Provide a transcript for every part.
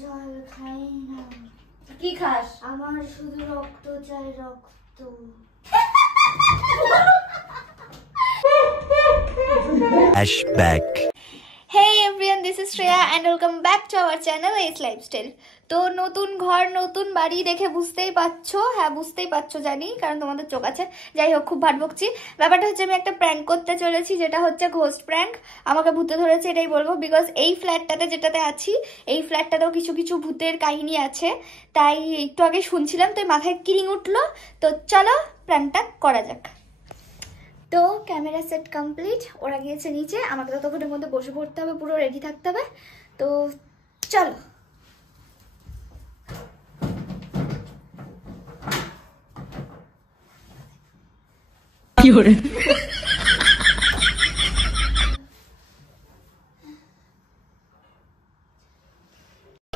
জল খাই না। কি খাস? আমার শুধু রক্ত চাই, রক্ত। Flashback. Hey everyone, this is Shreya and welcome back to our channel Ace Lifestyle. তো নতুন ঘর নতুন বাড়ি দেখে বুঝতেই পারছো, হ্যাঁ বুঝতেই পারছো জানি, কারণ তোমাদের চোখ আছে। যাই হোক, খুব ভাট বকছি। ব্যাপারটা হচ্ছে আমি একটা প্র্যাঙ্ক করতে চলেছি, যেটা হচ্ছে ঘোস্ট প্র্যাঙ্ক। আমাকে ভূতে ধরেছে এটাই বলবো, বিকজ এই ফ্ল্যাটটাতে যেটাতে আছি, এই ফ্ল্যাটটাতেও কিছু কিছু ভূতের কাহিনী আছে। তাই একটু আগে শুনছিলাম, তো মাথায় কিরিং উঠলো। তো চলো প্র্যাঙ্কটা করা যাক। তো ক্যামেরা সেট কমপ্লিট, ওরা গিয়েছে নিচে, আমাকে ততক্ষণের মধ্যে বসে পড়তে হবে, পুরো রেডি থাকতে হবে। তো চলো। কি হরে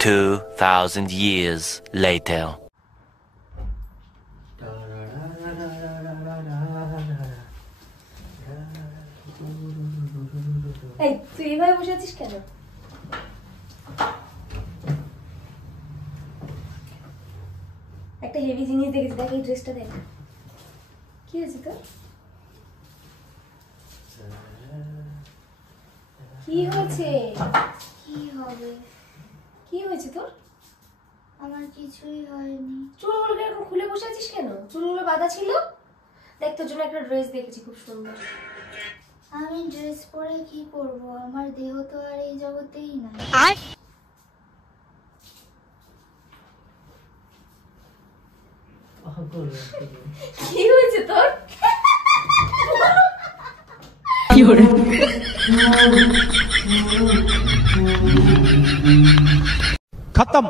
2000 years later. এই তুই এইভাবে বসে আছিস কেন? একটা হেভি জিনিস দেখেছি, দেখ এই ড্রেসটা দেখ। কি হয়েছে তোর? কি হয়েছে? কি হবে? কি হয়েছে তোর? আমার কিছুই হয়নি। চুলগুলো এরকম খুলে বসে আছিস কেন? চুলগুলো বাঁধা ছিল। দেখ তোর জন্য একটা ড্রেস দেখেছি, খুব সুন্দর। আমি ড্রেস পরে কি করব? আমার দেহ তো আর এই জগতেই নাই। কি হয়েছে তোর? কি হরে खत्म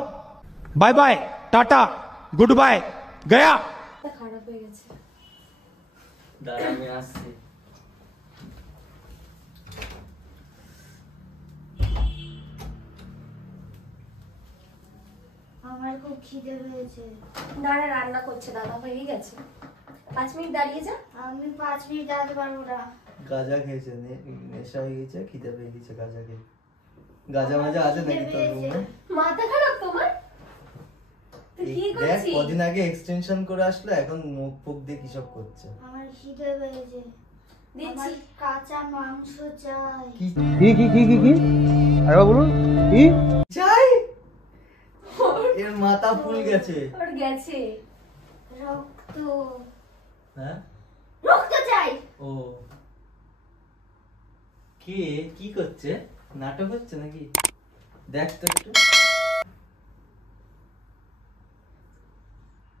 bye bye tata good bye गया খারাপ হয়ে গেছে। দাঁড়া আমি আসছি। আমার খুব খিদে পেয়েছে। দাঁড়া, রান্না করছে, দাদা হয়ে গেছে। 5 মিনিট দাঁড়িয়ে যা। আমি 5 মিনিট দাঁড়াতে পারবো না। গাঁজা খেয়েছে, নেশা হয়ে গেছে, খিদে পেয়ে গেছে গাঁজা খেয়ে। গাঁজা মাজা আছে নাকি তোর রুমে? মাথা খারাপ তোমার? তুই কি দেখ করছিস? কদিন আগে এক্সটেনশন করে আসলো, এখন মুখ ফুক দিয়ে কি সব করছে। আমার খিদে পেয়েছে। দিচ্ছি। আমার কাঁচা মাংস চাই। কি কি আরে বলুন কি চাই? এর মাথা ফুল গেছে। ওর গেছে। রক্ত। হ্যাঁ রক্ত চাই। ও কে কি করছে? নাটক হচ্ছে নাকি? দেখ তো একটু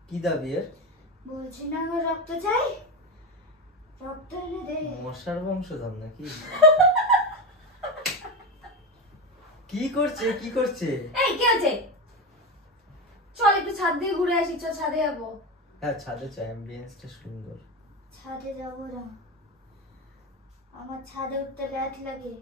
কি দাবি এর? বলছি না আমার রক্ত চাই। রক্ত এনে দে। মশার বংশধর নাকি? কি করছে কি করছে? এই কি হচ্ছে? চল একটু ছাদ দিয়ে ঘুরে আসি, চল ছাদে যাবো। হ্যাঁ ছাদে চাই, অ্যাম্বিয়েন্সটা সুন্দর। ছাদে যাবো না, আমার ছাদে উঠতে ল্যাট লাগে।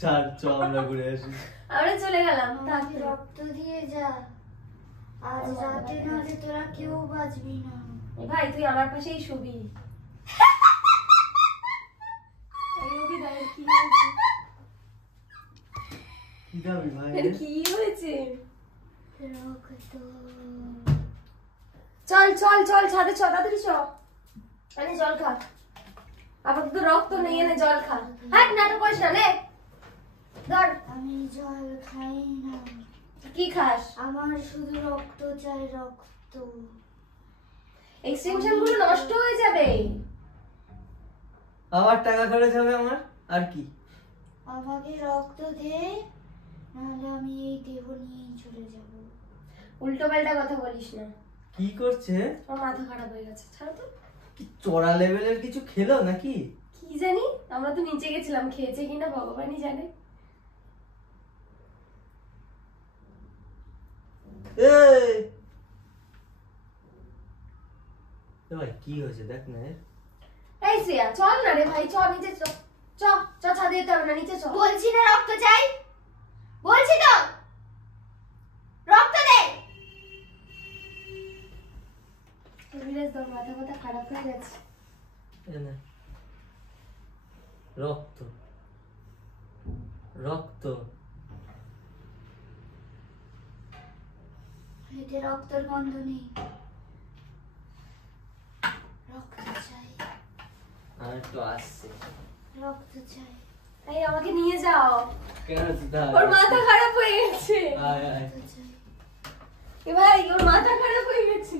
ছাড় চ আমরা ঘুরে আসি। আমরা চলে গেলাম। আমাকে রক্ত দিয়ে যা, আজ রাতে নালে তোরা কেউ বাঁচবি না। ভাই তুই আমার পাশেই শুবি। এই অবধি দাঁড়িয়ে কি হয়েছে? কি দাবি ভাই? এর কি হয়েছে? রক্ত। চল চল চল ছাদে চ, তাড়াতাড়ি চ। আরে জল খা। আপাতত রক্ত নেই, এনে জল খা। হাট নাটক করিস না, নে ধর। আমি জল খাই না। কি খাস? আমার শুধু রক্ত চাই, রক্ত। এক্সটেনশন গুলো নষ্ট হয়ে যাবে। আবার টাকা খরচ হবে আমার, আর কি? আমাকে রক্ত দে, নাহলে আমি এই দেহ নিয়েই চলে যাব। উল্টো পাল্টা কথা বলিস না। কি করছে? আমার মাথা খারাপ হয়ে গেছে, ছাড় তো। কি চড়া লেভেলের কিছু খেলো নাকি? কি জানি, আমরা তো নিচে গেছিলাম, খেয়েছে কিনা ভগবানই জানে। ভাই কি হয়েছে দেখ না। এই শ্রেয়া চল না রে ভাই, চল নিচে চ। চ চ ছাদে যেতে হবে না, নিচে চ। বলছি না রক্ত চাই, বলছি তো রক্ত দে। টেবিলে তোর মাথা ব্যথা খারাপ হয়ে গেছে। এনে রক্ত রক্ত পেটে রক্তের গন্ধ নেই, রক্ত চাই, আর একটু আসছে। রক্ত চাই, এই আমাকে নিয়ে যাও, কেন দিদা? ওর মাথা খারাপ হয়ে গেছে। আয় আয়। রক্ত চাই। এ ভাই ওর মাথা খারাপ হয়ে গেছে।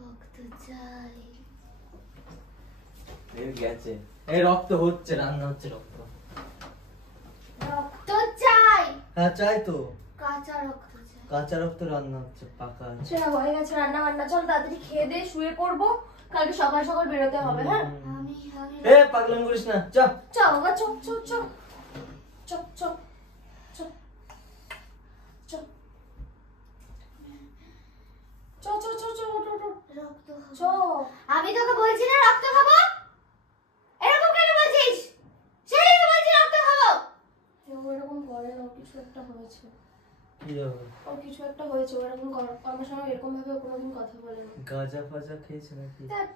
রক্ত চাই। এই গেছে। এই রক্ত হচ্ছে, রান্না হচ্ছে রক্ত। রক্ত চাই, হ্যাঁ চাই তো, কাঁচা রক্ত চাই। কাঁচা রক্ত রান্না হচ্ছে, পাকা আছে। সেটা হয়ে গেছে রান্না বান্না, চল তাড়াতাড়ি খেয়ে দে, শুয়ে পড়বো, কালকে সকাল সকাল বেরোতে হবে। হ্যাঁ আমি এ পাগলামি করিস না, চ চ বাবা, চ চ চ চ চ চ চ চ চ চ চ রক্ত চ। আমি তোকে বলছি না রক্ত খাবো, এরকম কেন বলছিস? সেই তো বলছি রক্ত খাবো। এরকম করে না, কিছু একটা হয়েছে, কি হবে? ওর কিছু একটা হয়েছে, ওরকম আমার সঙ্গে এরকম ভাবে কোনোদিন কথা বলে না। গাঁজা ফাজা খেয়েছে নাকি? ধ্যাৎ,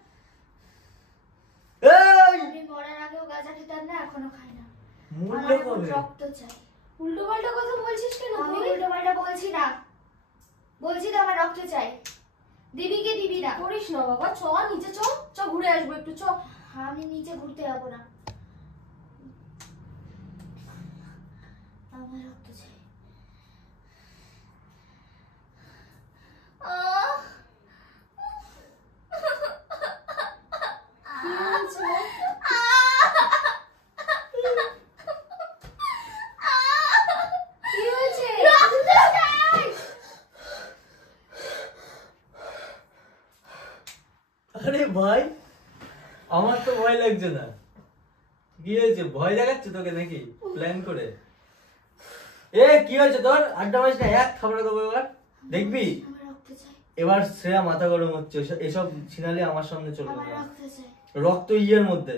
এই আমি মরার আগেও গাঁজা খেতাম না, এখনো খাই না। মূল্য আমার এখন কবে? রক্ত চাই। উল্টো পাল্টা কথা বলছিস কেন আমি তুই? উল্টো পাল্টা বলছি না, বলছি তো আমার রক্ত চাই। দিবিকে দিবি না। করিস না বাবা, চ নিচে চ, চ ঘুরে আসবো একটু, চ। আমি নিচে ঘুরতে যাবো না, আমার রক্ত চাই। কি হয়েছে? কি হয়েছে? আরে ভাই, আমার তো ভয় লাগছে না। কি হয়েছে? ভয় দেখাচ্ছে তোকে নাকি প্ল্যান করে? এ কি হয়েছে তোর? আড্ডা মারিস না, এক খাবার দেবো এবার, দেখবি? আমার রক্ত চাই, এবার শ্রেয়া মাথা গরম হচ্ছে, এসব ছিনালে আমার সামনে চলবে আমার না। রক্ত চাই, রক্ত ইয়ের মধ্যে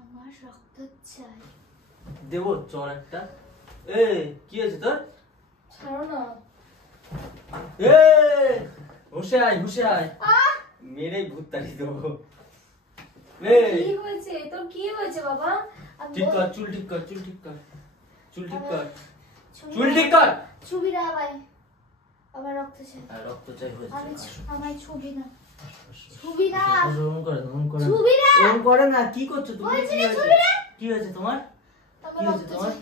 আমার রক্ত চাই। দেবো চর একটা। এ কি হয়েছে তোর? ছাড়ো না। এ হুশে আয়, হুশে আয়, মেরেই ভূত তাড়িয়ে দেবো। এ কি হয়েছে তোর? কি হয়েছে বাবা? ঠিক কর, চুল ঠিক কর, চুল ঠিক কর, চুল ঠিক কর, ছবি চুল ঠিক কর। ছবি না ভাই, আমার রক্ত চাই। আর রক্ত চাই হয়েছে। আমি আমায় ছবি না, ছবি না, ওরম করে না, ওরম করে না। ছবি না, ওরম করে না, কি করছো তুমি? বলছি কি না, হয়েছে? ছবি না। কি হয়েছে তোমার? আমার কি হয়েছে রক্ত তোমার?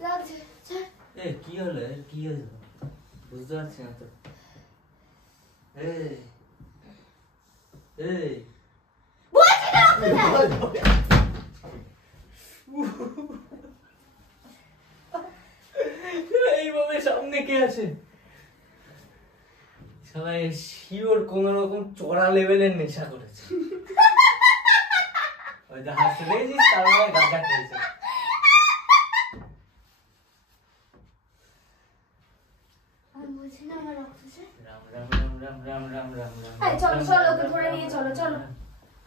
চাই, লাগছে চাই। এ কি হলো? এর কি হয়েছে? বুঝতে পারছি না তো। এই এই বলছি না রক্ত চাই। এইভাবে সামনে কে আছে? সবাই শিওর কোন রকম চড়া লেভেলের নেশা করেছে। ওই যে হাসতে দেখেছিস, তার মানে গাঁজা খেয়েছে। আমি বলছি না আমার রক্ত চাই। রাম রাম রাম রাম রাম রাম রাম রাম। এই চলো চলো, ওকে ধরে নিয়ে চলো, চলো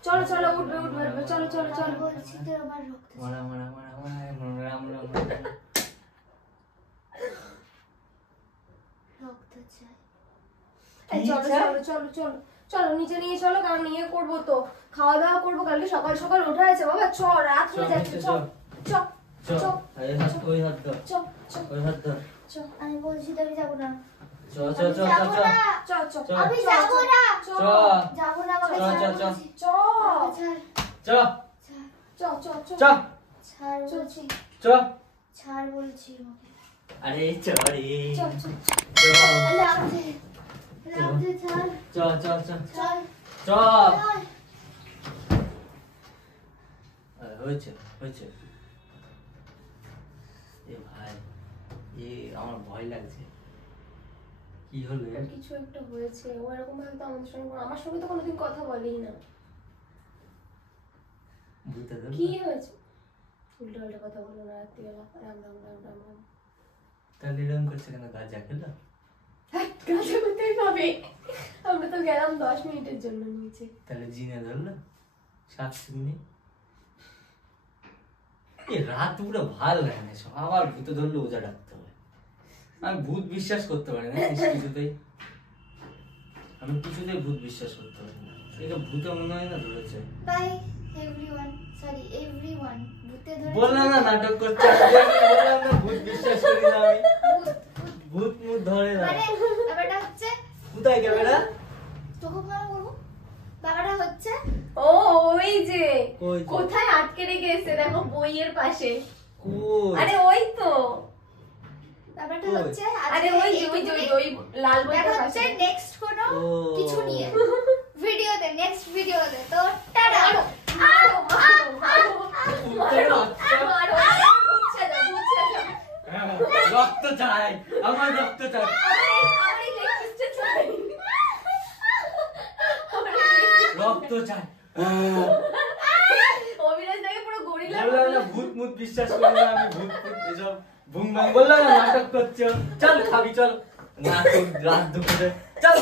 চলো চলো, উঠবে উঠবে উঠবে, চলো চলো আমি চলো। বলছি তো আমার রক্ত চাই। মারা মারা মারা মারা রাম রাম রাম। রক্ত চাই। এই চলো চলো চলো চলো চলো, নিচে নিয়ে চলো, কারণ নিয়ে করবো তো, খাওয়া দাওয়া করবো, কালকে সকাল সকাল ওঠা আছে বাবা। চ, রাত হয়ে যাচ্ছে, চ চ চ চল এই হাত, ওই হাত ধর, চ চ ওই হাত ধর। চ আমি বলছি তো আমি যাবো না, চল আমি চল চল যাবো চল না, চ চ চল। আমি যাবো না, চ যাবো না, আমাকে চল, ছাড় চল, চল। বলছি। চ আমাকে ছাড়, চল ছাড়, চ চ চ চল ছাড় বলছি, চল। ছাড় বলছি আমাকে। আরে চড়ে চ চ লাগছে, লাগছে, ছাড়, চল চল চল ছাড়, চল। ছাড়। হয়েছে হয়েছে। এ ভাই, এ আমার ভয় লাগছে। কি হলো এর? কিছু একটা হয়েছে, ও এরকম ভাবে তো আমার সঙ্গে তো কোনোদিন কথা বলেই না। ভূতে ধরলো? কি হয়েছে? উল্টো পাল্টা কথা বলো না রাত্রিবেলা, রাম রাম রাম রাম রাম। তাহলে এরকম করছে কেন? গাঁজা খেলো? কাজে করতেই হবে, আমরা তো গেলাম 10 মিনিটের জন্য নিচে। তাহলে জিনে ধরলো? সাত সিন্নি? এ রাত পুরো ভালো লাগে না, সব আবার ভূতে ধরলে ওজা ডাকতে হবে। আমি ভূত বিশ্বাস করতে পারি না কিছুতেই। আমি কিছুতেই ভূত বিশ্বাস করতে পারি না। এটা ভূতে মনে হয় না ধরেছে। By everyone, sorry everyone. ভূতে ধরে বললাম না নাটক করছে, বললাম না ভূত বিশ্বাস করি না আমি। ভূত মুত ধরে না। মানে ব্যাপারটা হচ্ছে, কোথায় ক্যামেরা? তোকে ভালো বলবো, ব্যাপারটা হচ্ছে ও ওই যে কই যে? কোথায় আটকে রেখে এসে দেখো বইয়ের পাশে। কই? আরে ওই তো, ব্যাপারটা কই? হচ্ছে আরে ওই যে ওই যে ওই লাল দেখা বইটার হচ্ছে পাশে। নেক্সট কোনো ও। কিছু নিয়ে ভিডিওতে, নেক্সট ভিডিওতে। তো টাটা। মারো, মারো, মারো, মারো, মারো, মারো, বুঝছে না, বুঝছে না। রক্ত চাই, আমার রক্ত চাই। আমার এই leg piece টা চাই। আমার এই leg piece- রক্ত চাই। অবিনাশ দেখে পুরো গরিলা বললাম না ভূত মুত বিশ্বাস করি না আমি। ভূত মুত এসব ভুং ভাং বললাম না নাটক করছো। চল খাবি চল, নাটক রাত দুপুরে চল।